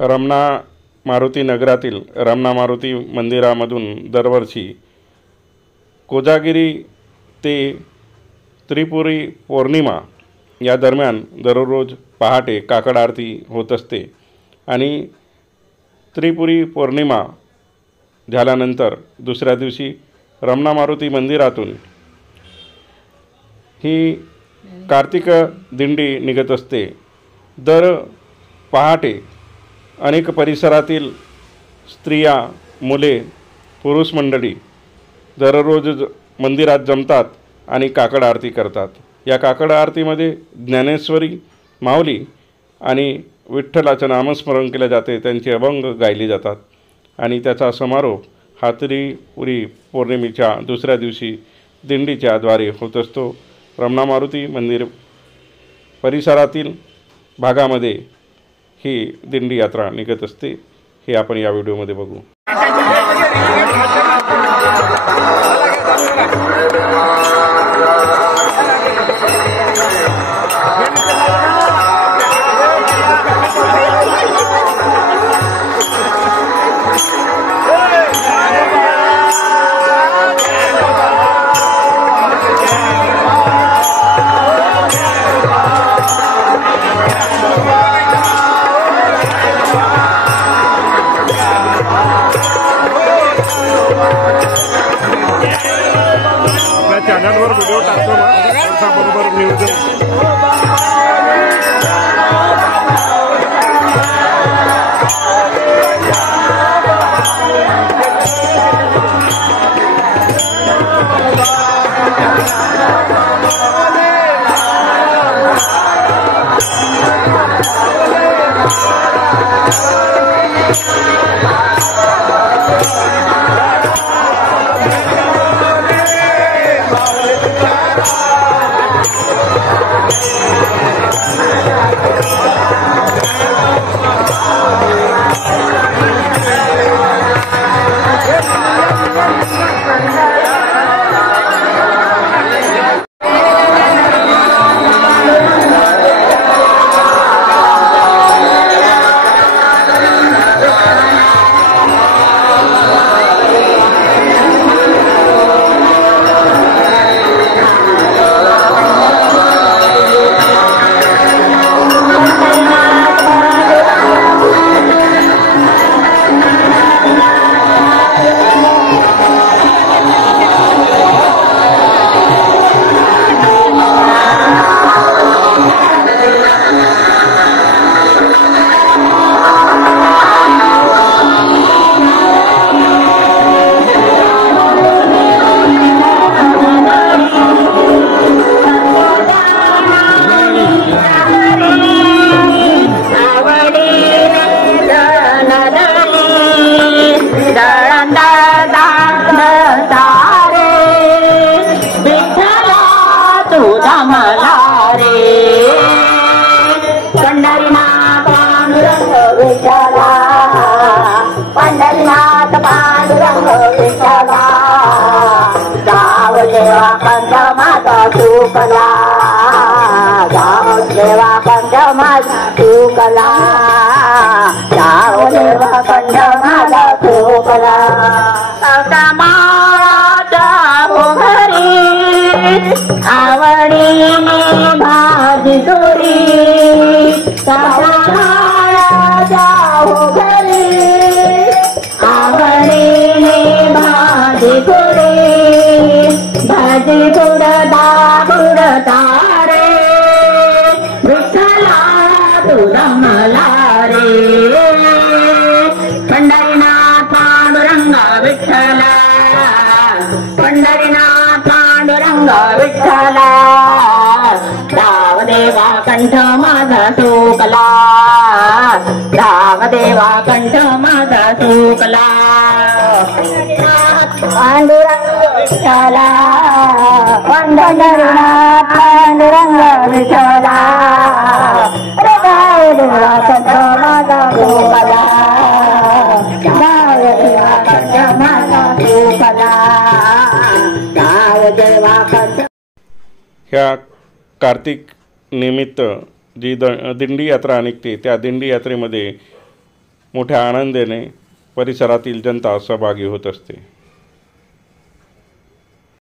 रमणा मारुती नगरातील रमणा मारुती मंदिरामधून दरवर्षी कोजागिरी ते त्रिपुरी पौर्णिमा या दरम्यान दररोज पहाटे काकड आरती होत असते आणि त्रिपुरी पौर्णिमा झाल्यानंतर दुसऱ्या दिवशी रमणा मारुती मंदिरातून ही कार्तिक दिंडी निघत असते। दर पहाटे अनेक परिसरातील स्त्रिया, मुले, पुरुष मंडळी दररोज मंदिरात जमतात आणि काकड आरती करतात। या काकड आरतीमध्ये ज्ञानेश्वरी, माऊली आणि विठ्ठलाचं नामस्मरण केले जाते, त्यांचे अभंग गायले जातात आणि त्याचा समारोप हा त्रिपुरी पौर्णिमेच्या दुसऱ्या दिवशी दिंडीच्या द्वारे होत असतो। रमणा मारुती मंदिर परिसरातील भागामध्ये ही दिंडी यात्रा निघत असते। हे आपण या व्हिडिओमध्ये बघू। चॅनलवर व्हिडिओ टाकतो ना, बरोबर नियोजन पंढरीनाथ पांडुरंग विठ्ठला, गाव देवा कंठ माझा चुकला, गाव देवा कंठ माझा चुकला, गाव देवा कंठ माझा चुकला। घरी आवडी भाजी चोरी, जाऊ घरी आवडीने भाजी चोरी, भाजी चोरदा बुडता रे, विठ्ठला तुझा मला रे, पंढरीनाथ पांडुरंग विठ्ठला, पंढरीनाथ पांडुरंग विठ्ठला, रावदेवा कंठ माझा चुकला, रावदेवा कंठ माझा चुकला, पांडुरंग विठ्ठला, पंढरीनाथ पांडुरंग विठ्ठला, रावदेवा कंठ माझा चुकला, रावदेवा कंठ माझा चुकला, रावदेवा कंठ। ह्या कार्तिक निमित्त जी दिंडी यात्रा निघते त्या दिंडी यात्रेमध्ये मोठ्या आनंदाने परिसरातील जनता सहभागी होत असते.